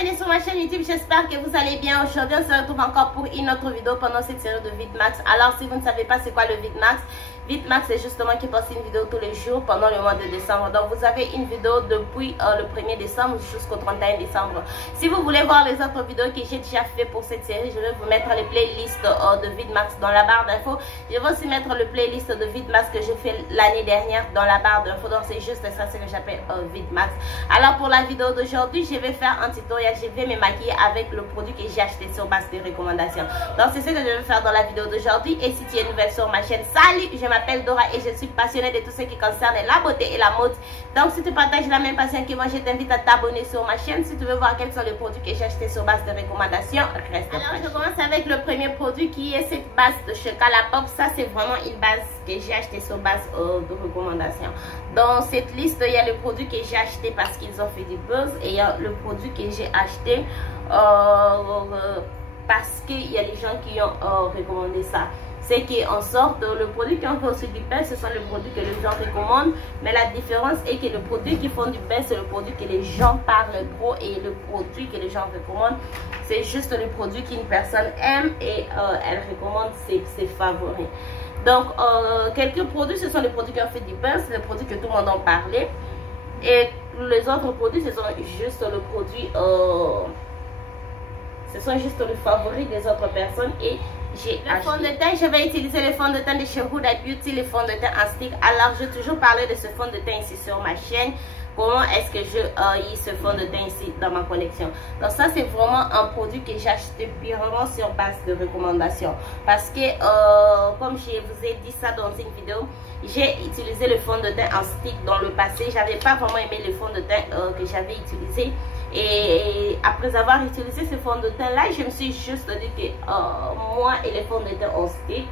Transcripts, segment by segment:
bienvenue sur ma chaîne YouTube, j'espère que vous allez bien. Aujourd'hui on se retrouve encore pour une autre vidéo pendant cette série de VidMax. Alors si vous ne savez pas c'est quoi le VidMax, VidMax c'est justement qui poste une vidéo tous les jours pendant le mois de décembre. Donc vous avez une vidéo depuis le 1er décembre jusqu'au 31 décembre. Si vous voulez voir les autres vidéos que j'ai déjà fait pour cette série, je vais vous mettre les playlists de VidMax dans la barre d'infos. Je vais aussi mettre le playlist de VidMax que j'ai fait l'année dernière dans la barre d'infos. Donc c'est juste ça, c'est ce que j'appelle VidMax. Alors pour la vidéo d'aujourd'hui, je vais faire un tutoriel, je vais me maquiller avec le produit que j'ai acheté sur base de recommandations. Donc c'est ce que je vais faire dans la vidéo d'aujourd'hui. Et si tu es nouvelle sur ma chaîne, salut, je m'appelle Dora et je suis passionnée de tout ce qui concerne la beauté et la mode. Donc si tu partages la même passion que moi, je t'invite à t'abonner sur ma chaîne. Si tu veux voir quels sont les produits que j'ai achetés sur base de recommandations, reste. Alors je commence avec le premier produit qui est cette base de Chocolapop. Ça c'est vraiment une base que j'ai acheté sur base de recommandations. Dans cette liste, il y a le produit que j'ai acheté parce qu'ils ont fait du buzz et il y a le produit que j'ai acheté parce qu'il y a les gens qui ont recommandé ça. C'est qu'en sorte, le produit qui ont fait aussi du buzz, ce sont les produits que les gens recommandent, mais la différence est que le produit qui font du buzz, c'est le produit que les gens parlent trop, et le produit que les gens recommandent, c'est juste le produit qu'une personne aime et elle recommande ses favoris. Donc, quelques produits, ce sont les produits qui ont fait du buzz, les produits que tout le monde en parlait. Et les autres produits, ce sont juste le produit, ce sont juste les favoris des autres personnes. Et j'ai le fond de teint, je vais utiliser le fond de teint de chez Huda Beauty, le fond de teint en stick. Alors, je vais toujours parler de ce fond de teint ici sur ma chaîne. Comment est-ce que je ai ce fond de teint ici dans ma collection. Donc ça c'est vraiment un produit que j'ai acheté purement sur base de recommandations. Parce que comme je vous ai dit ça dans une vidéo, j'ai utilisé le fond de teint en stick dans le passé. J'avais pas vraiment aimé le fond de teint que j'avais utilisé. Et après avoir utilisé ce fond de teint là, je me suis juste dit que moi et le fond de teint en stick,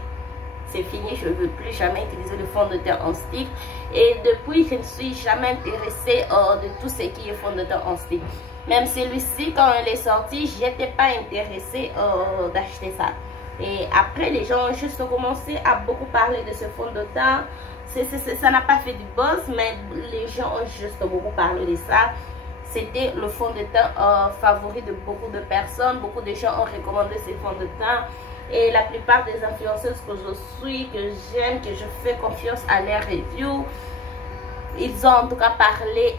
c'est fini, je ne veux plus jamais utiliser le fond de teint en stick. Et depuis, je ne suis jamais intéressée de tout ce qui est fond de teint en stick. Même celui-ci, quand il est sorti, je n'étais pas intéressée d'acheter ça. Et après, les gens ont juste commencé à beaucoup parler de ce fond de teint. Ça n'a pas fait du buzz, mais les gens ont juste beaucoup parlé de ça. C'était le fond de teint favori de beaucoup de personnes. Beaucoup de gens ont recommandé ce fond de teint. Et la plupart des influenceuses que je suis, que j'aime, que je fais confiance à leurs reviews, ils ont en tout cas parlé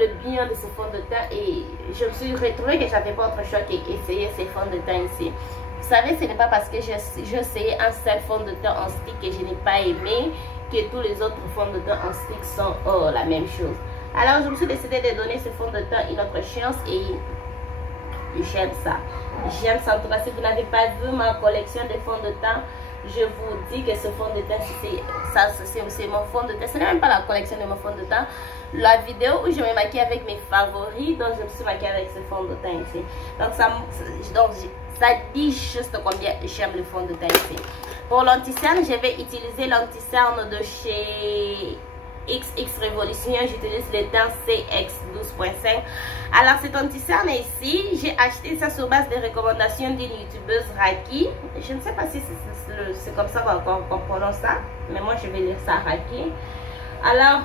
le bien de ce fond de teint. Et je me suis retrouvée que j'avais pas autre choix qu'essayer ces fonds de teint ici. Vous savez, ce n'est pas parce que j'ai essayé un seul fond de teint en stick que je n'ai pas aimé que tous les autres fonds de teint en stick sont la même chose. Alors je me suis décidé de donner ce fond de teint une autre chance et j'aime ça. J'aime ça. En tout cas, si vous n'avez pas vu ma collection de fonds de teint, je vous dis que ce fond de teint, c'est mon fond de teint. Ce n'est même pas la collection de mon fond de teint. La vidéo où je me maquille avec mes favoris, donc je me suis maquillée avec ce fond de teint ici. Donc ça dit juste combien j'aime le fond de teint ici. Pour l'anti-cerne, je vais utiliser l'anti-cerne de chez XX Revolution. J'utilise le teint CX12.5. Alors cet anti-cerne ici, j'ai acheté ça sur base des recommandations d'une youtubeuse Raki. Je ne sais pas si c'est comme ça qu'on prononce ça, mais moi je vais lire ça Raki. Alors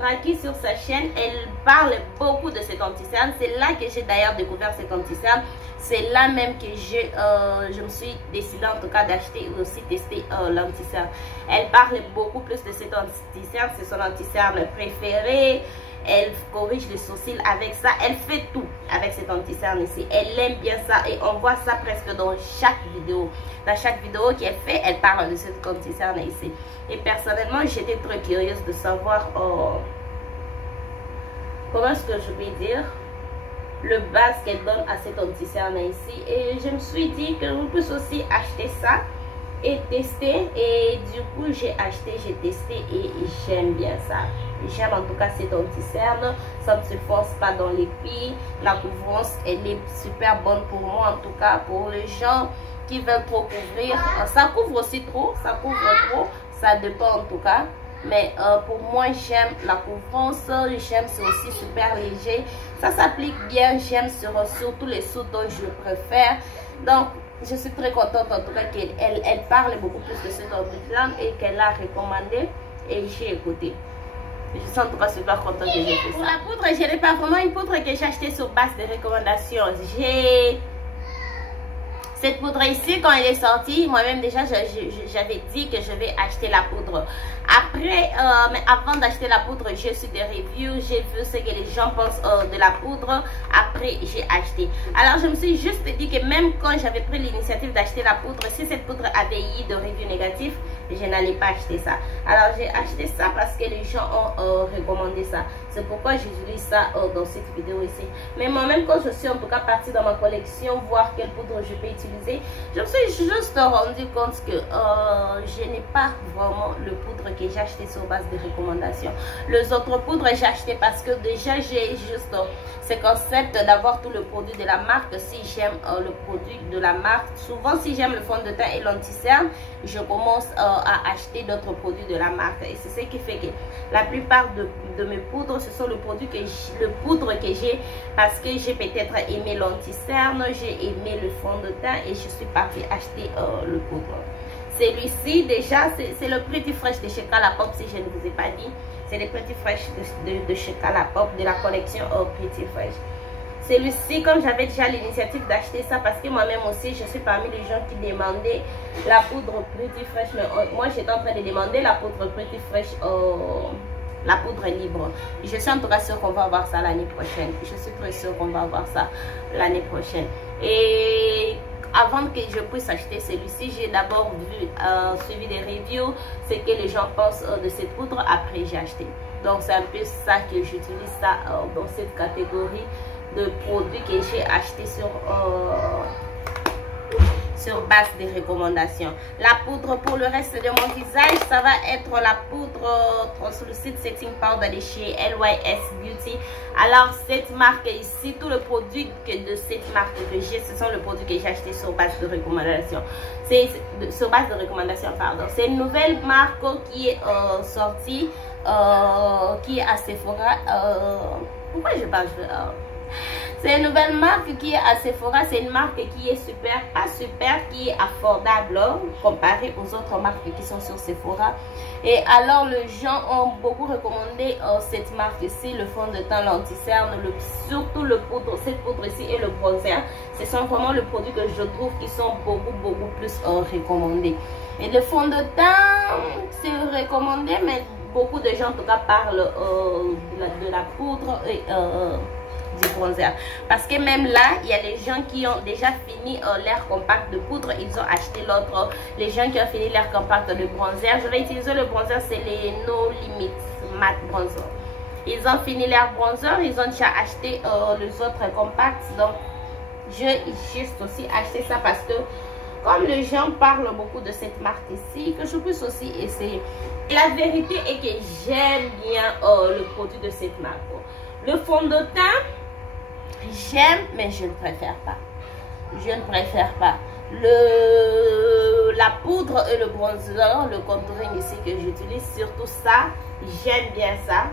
Raki sur sa chaîne, elle parle beaucoup de cet anti-cerne. C'est là que j'ai d'ailleurs découvert cet anti-cerne. C'est là même que je me suis décidée en tout cas d'acheter et aussi tester l'anti-cerne. Elle parle beaucoup plus de cet anti-cerne, c'est son anti-cerne préféré. Elle corrige les sourcils avec ça. Elle fait tout avec cet anti-cerne ici. Elle aime bien ça et on voit ça presque dans chaque vidéo. Dans chaque vidéo qu'elle fait, elle parle de cet anti-cerne ici. Et personnellement, j'étais très curieuse de savoir comment est-ce que je vais dire le base qu'elle donne à cet anti-cerne ici. Et je me suis dit que vous pouvez aussi acheter ça et tester. Et du coup, j'ai acheté, j'ai testé et j'aime bien ça. J'aime en tout cas cet anti-cerne. Ça ne se force pas dans les plis. La couvrance, elle est super bonne pour moi, en tout cas pour les gens qui veulent trop couvrir. Ça couvre aussi trop, ça couvre trop. Ça dépend en tout cas. Mais pour moi, j'aime la couvrance. J'aime, c'est aussi super léger. Ça s'applique bien. J'aime sur tous les sous dont je préfère. Donc, je suis très contente en tout cas qu'elle parle beaucoup plus de cet anti-cerne et qu'elle a recommandé. Et j'ai écouté. Je suis en tout cas super contente que j'ai fait ça. Pour la poudre, je n'ai pas vraiment une poudre que j'ai achetée sur base de recommandations. J'ai cette poudre ici, quand elle est sortie, moi-même déjà, j'avais dit que je vais acheter la poudre. Après, mais avant d'acheter la poudre, j'ai su des reviews, j'ai vu ce que les gens pensent de la poudre. Après, j'ai acheté. Alors, je me suis juste dit que même quand j'avais pris l'initiative d'acheter la poudre, si cette poudre avait eu de reviews négatifs, je n'allais pas acheter ça. Alors, j'ai acheté ça parce que les gens ont recommandé ça. C'est pourquoi j'utilise ça dans cette vidéo ici. Mais moi-même, quand je suis en tout cas partie dans ma collection, voir quelle poudre je peux utiliser, je me suis juste rendu compte que je n'ai pas vraiment le poudre que j'ai acheté sur base de recommandations. Les autres poudres, j'ai acheté parce que déjà, j'ai juste ce concept d'avoir tout le produit de la marque. Si j'aime le produit de la marque, souvent si j'aime le fond de teint et l'anti-cerne, je commence à acheter d'autres produits de la marque. Et c'est ce qui fait que la plupart de mes poudres, ce sont le poudre que j'ai parce que j'ai peut-être aimé l'anti-cerne, j'ai aimé le fond de teint et je suis partie acheter le poudre. Celui-ci déjà, c'est le Pretty Fresh de chez Colourpop, si je ne vous ai pas dit. C'est le Pretty Fresh de chez Colourpop, de la collection Pretty Fresh. Celui-ci, comme j'avais déjà l'initiative d'acheter ça, parce que moi-même aussi, je suis parmi les gens qui demandaient la poudre Pretty Fresh. Mais moi, j'étais en train de demander la poudre Pretty Fresh, la poudre libre. Je suis en tout cas sûre qu'on va avoir ça l'année prochaine. Je suis très sûre qu'on va avoir ça l'année prochaine. Et avant que je puisse acheter celui-ci, j'ai d'abord suivi des reviews, ce que les gens pensent de cette poudre. Après, j'ai acheté. Donc, c'est un peu ça que j'utilise ça dans cette catégorie de produits que j'ai acheté sur base des recommandations. La poudre pour le reste de mon visage, ça va être la poudre Translucid Setting Powder de chez LYS Beauty. Alors cette marque ici, tout le produit de cette marque que j'ai, ce sont les produits que j'ai acheté sur base de recommandations. C'est sur base de recommandations, pardon. C'est une nouvelle marque qui est sortie, qui est à Sephora. Pourquoi je parle c'est une nouvelle marque qui est à Sephora. C'est une marque qui est super, pas super, qui est affordable comparée aux autres marques qui sont sur Sephora. Et alors les gens ont beaucoup recommandé cette marque ici, le fond de teint, l'anti-cerne, surtout cette poudre ici et le bronzer. Ce sont vraiment les produits que je trouve qui sont beaucoup plus recommandés. Et le fond de teint, c'est recommandé, mais beaucoup de gens en tout cas parlent de la poudre et du bronzer, parce que même là il y a les gens qui ont déjà fini leur compact de poudre, ils ont acheté l'autre. Les gens qui ont fini leur compact de bronzer, je vais utiliser le bronzer, c'est les No Limit Matte Bronzer. Ils ont fini leur bronzer, ils ont déjà acheté les autres compacts, donc j'ai juste aussi acheté ça parce que comme les gens parlent beaucoup de cette marque ici, que je puisse aussi essayer. Et la vérité est que j'aime bien le produit de cette marque. Le fond de teint, j'aime, mais je ne préfère pas. Je ne préfère pas. La poudre et le bronzer, le contouring ici que j'utilise, surtout ça, j'aime bien ça.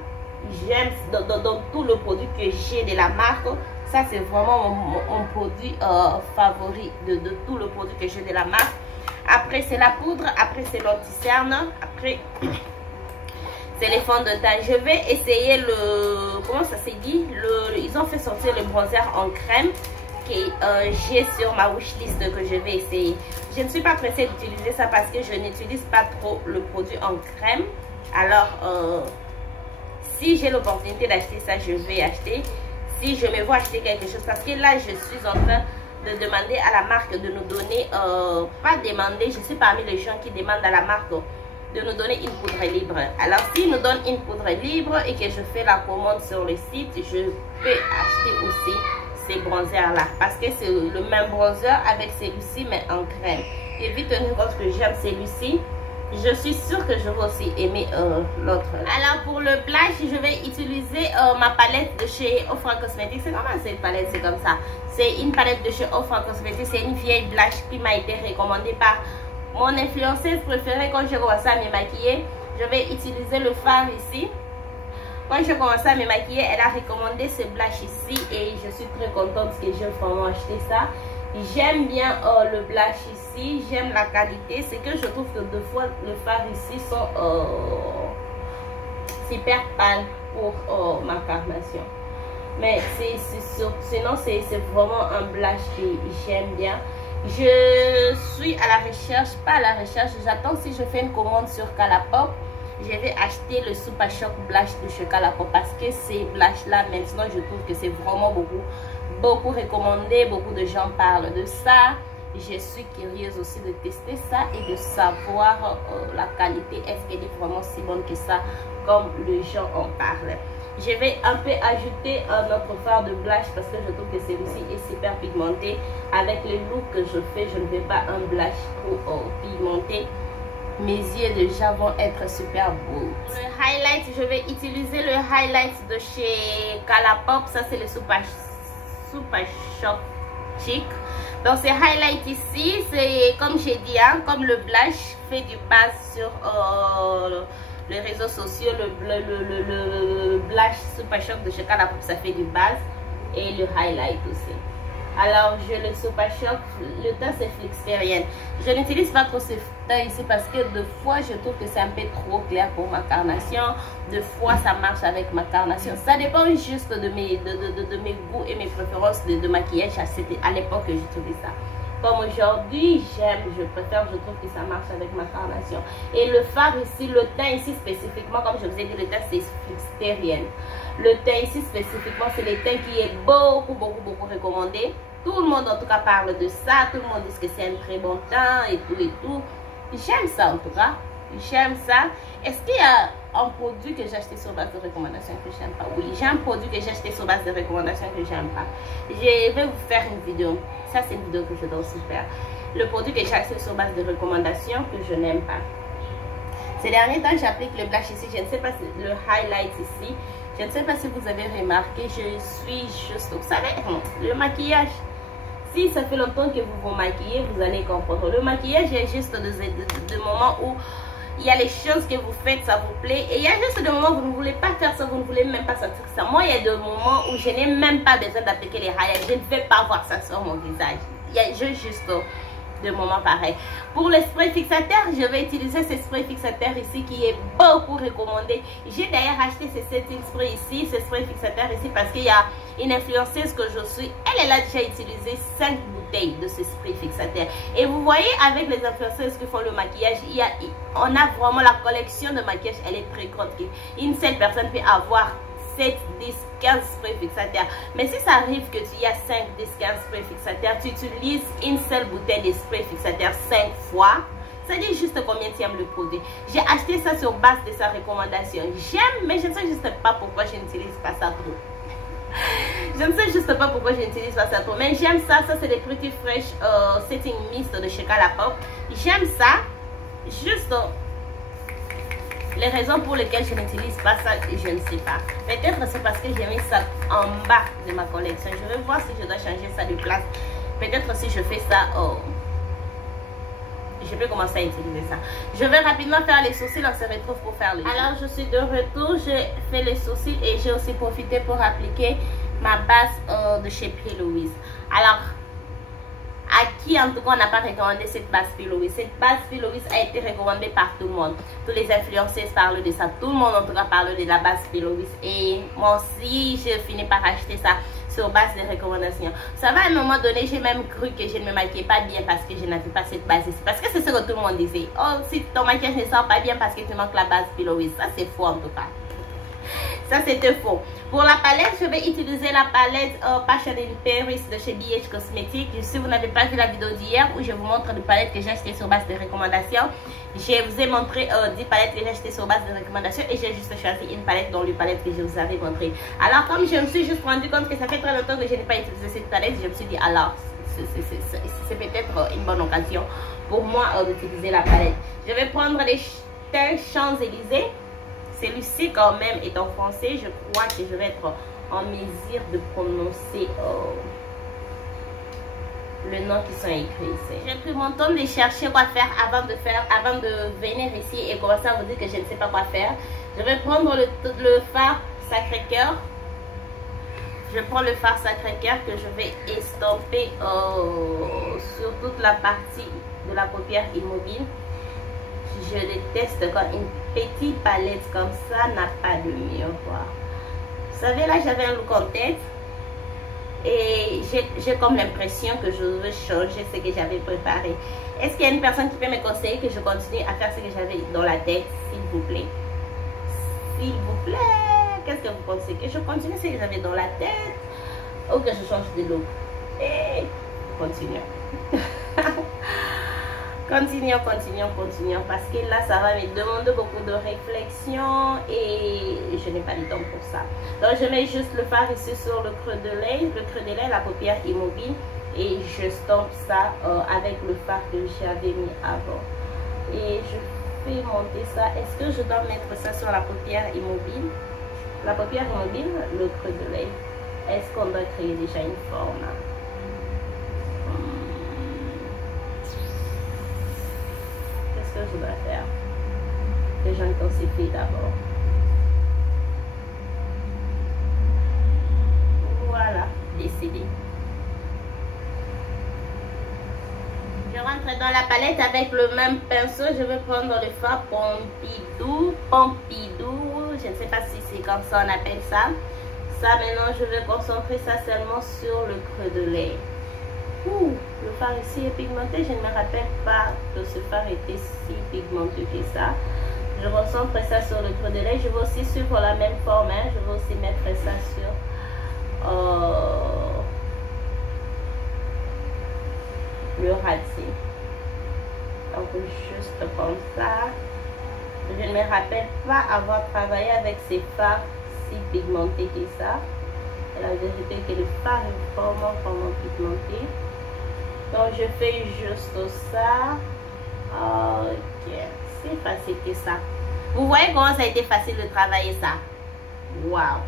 J'aime dans tout le produit que j'ai de la marque. Ça, c'est vraiment mon produit favori de tout le produit que j'ai de la marque. Après, c'est la poudre. Après, c'est l'anti-cerne. Après, c'est les fonds de teint. Je vais essayer le... Comment ça s'est dit? Ils ont fait sortir le bronzer en crème que j'ai sur ma wishlist que je vais essayer. Je ne suis pas pressée d'utiliser ça parce que je n'utilise pas trop le produit en crème. Alors, si j'ai l'opportunité d'acheter ça, je vais acheter. Si je me vois acheter quelque chose, parce que là, je suis en train de demander à la marque de nous donner... pas demander, je suis parmi les gens qui demandent à la marque de nous donner une poudre libre. Alors, s'ils nous donnent une poudre libre et que je fais la commande sur le site, je peux acheter aussi ces bronzers-là. Parce que c'est le même bronzer avec celui-ci, mais en crème. Et vu tenu compte que j'aime celui-ci, je suis sûre que je vais aussi aimer l'autre. Alors, pour le blush, je vais utiliser ma palette de chez Ofra Cosmetics. C'est comment cette palette? C'est comme ça. C'est une palette de chez Ofra Cosmetics. C'est une vieille blush qui m'a été recommandée par mon influenceuse préférée. Quand je commence à me maquiller, je vais utiliser le fard ici. Quand je commence à me maquiller, elle a recommandé ce blush ici et je suis très contente que j'ai vraiment acheté ça. J'aime bien le blush ici, j'aime la qualité. C'est que je trouve que deux fois le fard ici sont super pâle pour ma carnation. Mais sinon c'est vraiment un blush que j'aime bien. Je suis à la recherche, pas à la recherche, j'attends si je fais une commande sur Colourpop. Je vais acheter le Super Shock Blush de chez Colourpop parce que ces blushs là maintenant je trouve que c'est vraiment beaucoup recommandé, beaucoup de gens parlent de ça. Je suis curieuse aussi de tester ça et de savoir la qualité, est-ce qu'elle est vraiment si bonne que ça comme les gens en parlent. Je vais un peu ajouter un autre fard de blush parce que je trouve que celui-ci est super pigmenté. Avec le look que je fais, je ne veux pas un blush trop pigmenté. Mes yeux déjà vont être super beaux. Le highlight, je vais utiliser le highlight de chez Colourpop. Ça c'est le Super Shock Chic. Donc ces highlights ici, c'est comme j'ai dit, hein, comme le blush fait du base sur les réseaux sociaux, le blush Super Shock de chez Colourpop, ça fait du base et le highlight aussi. Alors je le Super Shock, le teint c'est Flixterienne. Je n'utilise pas trop ce teint ici parce que de fois je trouve que c'est un peu trop clair pour ma carnation. De fois ça marche avec ma carnation. Ça dépend juste de mes goûts et mes préférences de maquillage. À l'époque que j'utilisais ça. Comme aujourd'hui, je préfère, je trouve que ça marche avec ma carnation. Et le fard ici, le teint ici spécifiquement, comme je vous ai dit, le teint c'est Flixterienne. Le teint ici spécifiquement, c'est le teint qui est beaucoup recommandé. Tout le monde en tout cas parle de ça. Tout le monde dit que c'est un très bon teint et tout. J'aime ça en tout cas. J'aime ça. Est-ce qu'il y a un produit que j'ai acheté sur base de recommandation que j'aime pas? Oui, j'ai un produit que j'ai acheté sur base de recommandation que j'aime pas. Je vais vous faire une vidéo. Ça, c'est une vidéo que je dois aussi faire. Le produit que j'ai acheté sur base de recommandation que je n'aime pas. Ces derniers temps, j'applique le blush ici. Je ne sais pas si le highlight ici. Je ne sais pas si vous avez remarqué. Je suis juste... Vous savez, le maquillage. Si ça fait longtemps que vous vous maquillez, vous allez comprendre. Le maquillage est juste de moments où il y a les choses que vous faites, ça vous plaît. Et il y a juste des moments où vous ne voulez pas faire ça, vous ne voulez même pas sentir ça. Moi, il y a des moments où je n'ai même pas besoin d'appliquer les highlights. Je ne vais pas voir ça sur mon visage. Il y a juste des moments pareils. Pour le spray fixateur, je vais utiliser ce spray fixateur ici qui est beaucoup recommandé. J'ai d'ailleurs acheté ce setting spray ici, ce spray fixateur ici parce qu'il y a une influenceuse que je suis. Elle a déjà utilisé 5 bouteilles de ce spray fixateur. Et vous voyez avec les influenceuses qui font le maquillage, on a vraiment la collection de maquillage, elle est très grande. Une seule personne peut avoir 7, 10, 15 sprays fixateurs. Mais si ça arrive que tu y as 5, 10, 15 sprays fixateurs, tu utilises une seule bouteille de spray fixateur 5 fois. Ça dit juste combien tu aimes le produit. J'ai acheté ça sur base de sa recommandation. J'aime, mais je ne sais juste pas pourquoi je n'utilise pas ça trop. Je ne sais juste pas pourquoi je n'utilise pas ça trop. Mais j'aime ça. Ça, c'est des Pretty Fresh Setting Mist de chez Colourpop. J'aime ça. Juste... les raisons pour lesquelles je n'utilise pas ça, je ne sais pas. Peut-être c'est parce que j'ai mis ça en bas de ma collection. Je vais voir si je dois changer ça de place. Peut-être si je fais ça, je peux commencer à utiliser ça. Je vais rapidement faire les sourcils. On se retrouve pour faire les... Alors, je suis de retour. J'ai fait les sourcils et j'ai aussi profité pour appliquer ma base de chez P. Louise. Alors... à qui en tout cas on n'a pas recommandé cette base P. Louise. Cette base P. Louise a été recommandée par tout le monde. Tous les influenceurs parlent de ça. Tout le monde en tout cas parle de la base P. Louise. Et moi aussi, j'ai fini par acheter ça sur base de recommandations. Ça va à un moment donné, j'ai même cru que je ne me maquillais pas bien parce que je n'avais pas cette base ici. Parce que c'est ce que tout le monde disait. Oh, si ton maquillage ne sort pas bien parce que tu manques la base P. Louise. Ça c'est faux en tout cas. Ça c'était faux. Pour la palette, je vais utiliser la palette Passion in Paris de chez BH Cosmetics. Si vous n'avez pas vu la vidéo d'hier où je vous montre les palettes que j'ai achetées sur base de recommandations, je vous ai montré 10 palettes que j'ai achetées sur base de recommandations et j'ai juste choisi une palette dans les palettes que je vous avais montré. Alors comme je me suis juste rendu compte que ça fait très longtemps que je n'ai pas utilisé cette palette, je me suis dit alors c'est peut-être une bonne occasion pour moi d'utiliser la palette. Je vais prendre les teints Champs-Élysées. Celui-ci quand même est en français. Je crois que je vais être en mesure de prononcer le nom qui sont écrits ici. J'ai pris mon temps de chercher quoi faire avant de venir ici et commencer à vous dire que je ne sais pas quoi faire. Je vais prendre le fard Sacré-Cœur. Je prends le fard Sacré-Cœur que je vais estomper sur toute la partie de la paupière immobile. Je déteste quand une petite palette comme ça n'a pas de miroir. Vous savez, là, j'avais un look en tête. Et j'ai comme l'impression que je veux changer ce que j'avais préparé. Est-ce qu'il y a une personne qui peut me conseiller que je continue à faire ce que j'avais dans la tête, s'il vous plaît? S'il vous plaît, qu'est-ce que vous pensez? Que je continue ce que j'avais dans la tête ou que je change de look? Et continuons. Continuons, parce que là, ça va me demander beaucoup de réflexion et je n'ai pas le temps pour ça. Donc, je mets juste le fard ici sur le creux de l'œil, la paupière immobile, et je stompe ça avec le fard que j'avais mis avant. Et je fais monter ça. Est-ce que je dois mettre ça sur la paupière immobile? La paupière immobile, le creux de l'œil. Est-ce qu'on doit créer déjà une forme? Qu'est-ce que je dois faire? Que j'intensifie d'abord. Voilà, décidé. Je rentre dans la palette avec le même pinceau. Je vais prendre le fard Pompidou. Je ne sais pas si c'est comme ça on appelle ça. Ça, maintenant, je vais concentrer ça seulement sur le creux de l'œil. Le fard ici est pigmenté. Je ne me rappelle pas que ce fard était si pigmenté que ça. Je recentre ça sur le creux de l'œil. Je vais aussi suivre la même forme. Je vais aussi mettre ça sur le racine. Donc juste comme ça. Je ne me rappelle pas avoir travaillé avec ces fards si pigmentés que ça. Et la vérité est que le fard est vraiment pigmenté. Donc je fais juste ça. Ok, c'est facile que ça. Vous voyez comment ça a été facile de travailler ça? Waouh!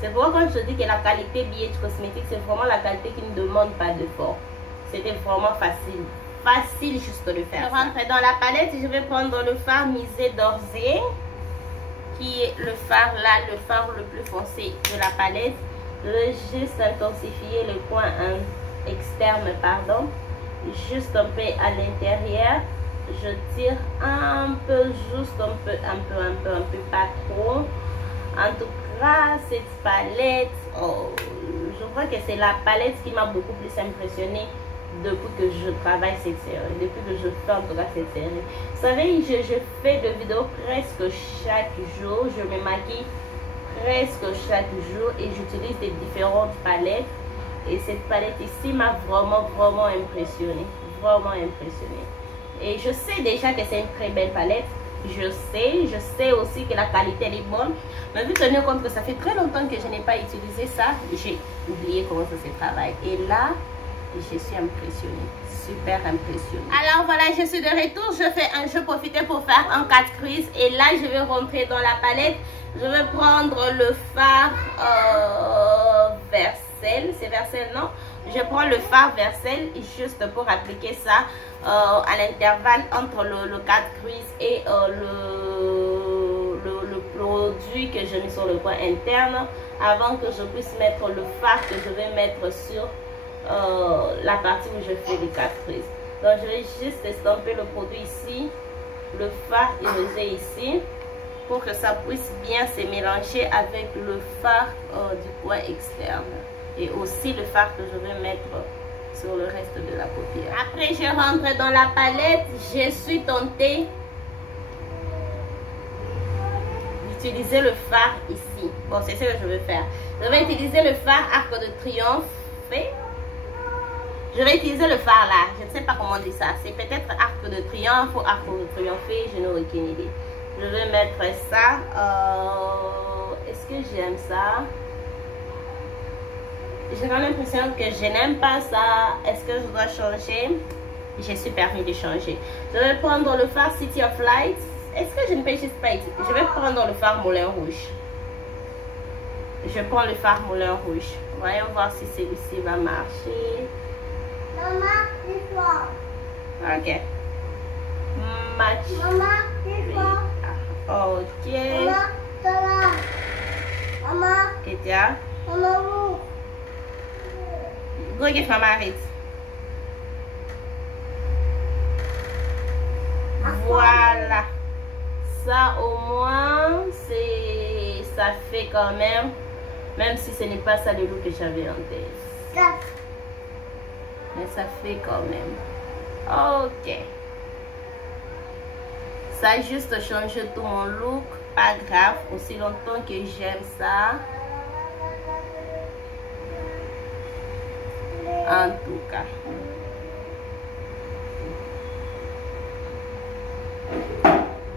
C'est pourquoi quand je dis que la qualité BH Cosmetics, c'est vraiment la qualité qui ne demande pas d'effort. C'était vraiment facile. Facile juste de le faire. Je rentre dans la palette et je vais prendre le fard Misé d'Orsay, qui est le fard là, le fard le plus foncé de la palette. Je vais juste intensifier le coin externe, pardon, juste un peu à l'intérieur. Je tire un peu, juste un peu, pas trop. En tout cas, cette palette, je crois que c'est la palette qui m'a beaucoup plus impressionnée depuis que je travaille cette série, depuis que je fais en tout cas cette série. Vous savez, je fais des vidéos presque chaque jour, je me maquille presque chaque jour et j'utilise des différentes palettes. Et cette palette ici m'a vraiment impressionnée, Et je sais déjà que c'est une très belle palette. Je sais aussi que la qualité elle est bonne. Mais vu tenir compte que ça fait très longtemps que je n'ai pas utilisé ça, j'ai oublié comment ça se travaille. Et là, je suis impressionnée, super impressionnée. Alors voilà, je suis de retour. Je profite pour faire un 4 crease. Et là, je vais rentrer dans la palette. Je vais prendre le fard Versel. C'est Versel, non? Je prends le fard Versel juste pour appliquer ça à l'intervalle entre le 4 crease et le produit que je mets sur le coin interne avant que je puisse mettre le fard que je vais mettre sur la partie où je fais les 4 crease. Donc je vais juste estomper le produit ici, le fard irrosé ici, pour que ça puisse bien se mélanger avec le fard du coin externe. Et aussi le fard que je vais mettre sur le reste de la paupière. Après, je rentre dans la palette. Je suis tentée d'utiliser le fard ici. Bon, c'est ce que je vais faire. Je vais utiliser le fard Arc de Triomphe. Je vais utiliser le fard là. Je ne sais pas comment on dit ça. C'est peut-être Arc de Triomphe ou Arc de Triomphe. Je n'ai aucune idée. Je vais mettre ça. Est-ce que j'aime ça? J'ai l'impression que je n'aime pas ça. Est-ce que je dois changer? Je suis permis de changer. Je vais prendre le fard City of Lights. Est-ce que je ne peux juste pas utiliser? Je vais prendre le fard Moulin Rouge. Je prends le fard Moulin Rouge. Voyons voir si celui-ci va marcher. Maman, c'est toi. Ok. Match. Maman, c'est toi. Ok. Maman, c'est là. Maman. Ketia. Maman, où? Go get Maman Ritz. Voilà. ça au moins, ça fait quand même si ce n'est pas ça le look que j'avais en tête. Mais ça fait quand même. Ok. Ça a juste changé tout mon look. Pas grave, aussi longtemps que j'aime ça. En tout cas.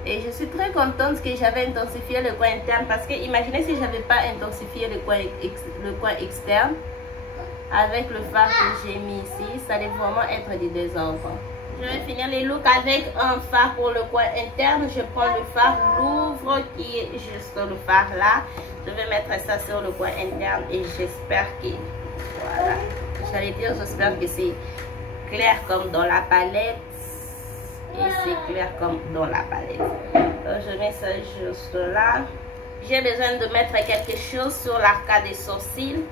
Et je suis très contente que j'avais intensifié le coin interne parce que imaginez si j'avais pas intensifié le coin externe avec le fard que j'ai mis ici, ça allait vraiment être du désordre. Je vais finir les looks avec un fard pour le coin interne. Je prends le fard Louvre qui est juste le fard là. Je vais mettre ça sur le coin interne et j'espère que voilà. J'allais dire j'espère que c'est clair comme dans la palette. Et c'est clair comme dans la palette. Donc je mets ça juste là. J'ai besoin de mettre quelque chose sur l'arcade des sourcils.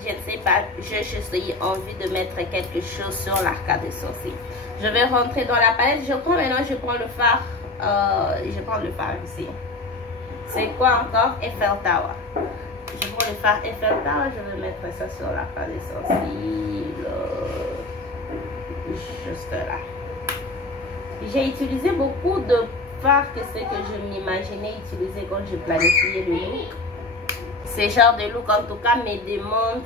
Je ne sais pas, j'ai juste envie de mettre quelque chose sur l'arcade des sourcils. Je vais rentrer dans la palette. Je prends le fard. Je prends le fard ici. C'est quoi encore? Eiffel Tower. Je prends le fard Eiffel Tower. Je vais mettre ça sur l'arcade des sourcils. Juste là. J'ai utilisé beaucoup de fards que ce que je m'imaginais utiliser quand je planifiais le look. Ces genres de look en tout cas me demandent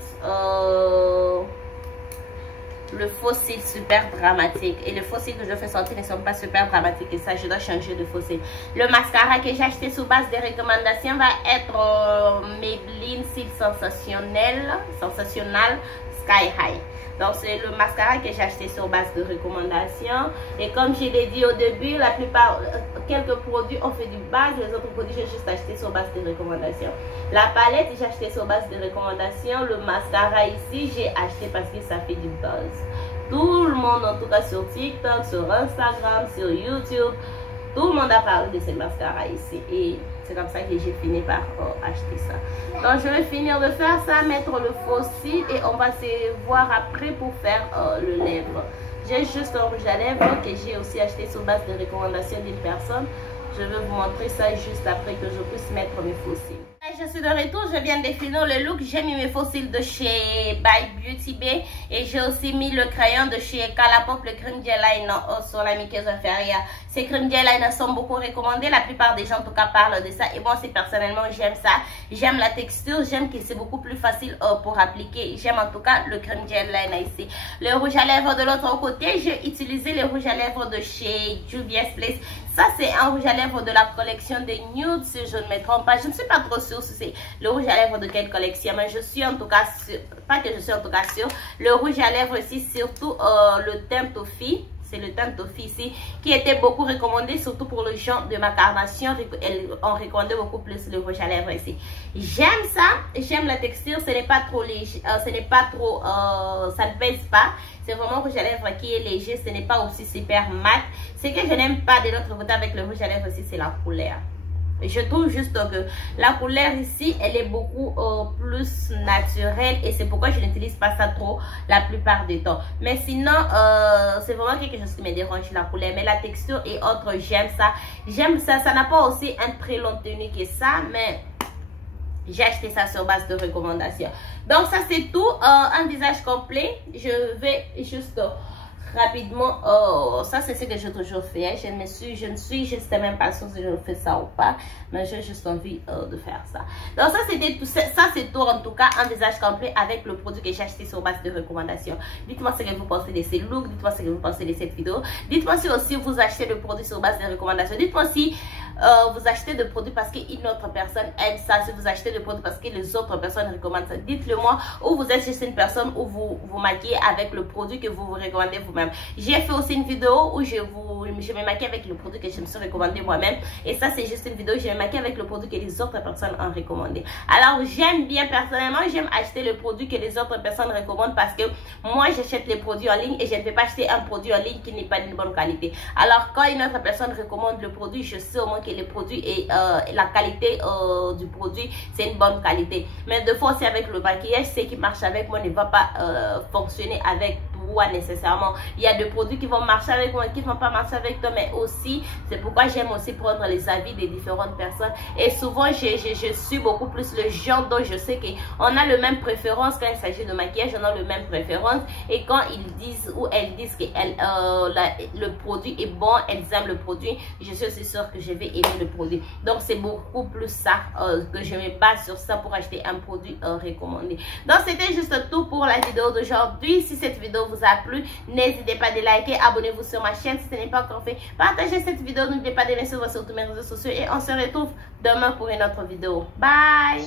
le faux cil super dramatique. Et les faux cils que je fais sortir ne sont pas super dramatiques. Et ça, je dois changer de faux cils. Le mascara que j'ai acheté sous base des recommandations va être Maybelline Cils Sensationnel Sky High. Donc c'est le mascara que j'ai acheté sur base de recommandations. Et comme je l'ai dit au début, la plupart, quelques produits ont fait du base. Les autres produits, j'ai juste acheté sur base de recommandations. La palette, j'ai acheté sur base de recommandations. Le mascara ici, j'ai acheté parce que ça fait du buzz. Tout le monde, en tout cas sur TikTok, sur Instagram, sur YouTube, tout le monde a parlé de ce mascara ici. Et c'est comme ça que j'ai fini par acheter ça. Donc je vais finir de faire ça, mettre le faux cil et on va se voir après pour faire le lèvre. J'ai juste un rouge à lèvres que j'ai aussi acheté sur base de recommandations d'une personne. Je vais vous montrer ça juste après que je puisse mettre mes faux cils. Je suis de retour, je viens de finir le look. J'ai mis mes faux cils de chez By Beauty Bay et j'ai aussi mis le crayon de chez Colourpop, le cream gel liner sur la muqueuse inférieure. Ces cream gel liners sont beaucoup recommandés. La plupart des gens en tout cas parlent de ça et moi personnellement j'aime ça. J'aime la texture, j'aime que c'est beaucoup plus facile pour appliquer. J'aime en tout cas le cream gel liner ici. Le rouge à lèvres de l'autre côté, j'ai utilisé le rouge à lèvres de chez Juvia's Place. Ça c'est un rouge à lèvres de la collection de Nude si je ne me trompe pas. Je ne suis pas trop sûre si c'est le rouge à lèvres de quelle collection, mais je suis en tout cas sûre, pas que je suis en tout cas sûre. Le rouge à lèvres ici, surtout le teint Toffee. C'est le teint Toffee ici qui était beaucoup recommandé, surtout pour le genre de ma carnation. On recommandait beaucoup plus le rouge à lèvres ici. J'aime ça, j'aime la texture, ce n'est pas trop léger, ça ne pèse pas. C'est vraiment rouge à lèvres qui est léger, ce n'est pas aussi super mat. Ce que je n'aime pas de l'autre côté avec le rouge à lèvres ici, c'est la couleur. Je trouve juste que la couleur ici, elle est beaucoup plus naturelle et c'est pourquoi je n'utilise pas ça trop la plupart du temps. Mais sinon, c'est vraiment quelque chose qui me dérange, la couleur. Mais la texture et autres, j'aime ça. J'aime ça. Ça n'a pas aussi un très long tenu que ça, mais j'ai acheté ça sur base de recommandations. Donc ça c'est tout, un visage complet. Je vais juste rapidement, ça c'est ce que j'ai toujours fait, hein. Je ne suis juste même pas sûre si je fais ça ou pas, mais j'ai juste envie de faire ça. Donc ça c'était tout, ça c'est tout en tout cas, un visage complet avec le produit que j'ai acheté sur base de recommandations. Dites-moi ce que vous pensez de ces looks, dites-moi ce que vous pensez de cette vidéo, dites-moi si aussi vous achetez le produit sur base de recommandations, dites-moi si vous achetez des produits parce qu'une autre personne aime ça, si vous achetez des produits parce que les autres personnes recommandent ça, dites-le moi, ou vous êtes juste une personne où vous vous maquillez avec le produit que vous vous recommandez vous-même. J'ai fait aussi une vidéo où je me maquille avec le produit que je me suis recommandé moi-même, et ça c'est juste une vidéo où je me maquille avec le produit que les autres personnes ont recommandé. Alors j'aime bien, personnellement j'aime acheter le produit que les autres personnes recommandent parce que moi j'achète les produits en ligne et je ne vais pas acheter un produit en ligne qui n'est pas d'une bonne qualité. Alors quand une autre personne recommande le produit, je sais au moins que le produit et la qualité du produit c'est une bonne qualité. Mais des fois aussi avec le maquillage, ce qui marche avec moi ne va pas fonctionner avec tous vois nécessairement. Il y a des produits qui vont marcher avec moi, qui ne vont pas marcher avec toi, mais aussi, c'est pourquoi j'aime aussi prendre les avis des différentes personnes. Et souvent, je suis beaucoup plus le genre dont je sais qu'on a le même préférence quand il s'agit de maquillage, on a le même préférence. Et quand ils disent ou elles disent que le produit est bon, elles aiment le produit, je suis aussi sûre que je vais aimer le produit. Donc, c'est beaucoup plus ça que je me base sur ça pour acheter un produit recommandé. Donc, c'était juste tout pour la vidéo d'aujourd'hui. Si cette vidéo vous a plu, n'hésitez pas à liker, abonnez-vous sur ma chaîne si ce n'est pas encore fait. Partagez cette vidéo, n'oubliez pas de me suivre sur tous mes réseaux sociaux et on se retrouve demain pour une autre vidéo. Bye!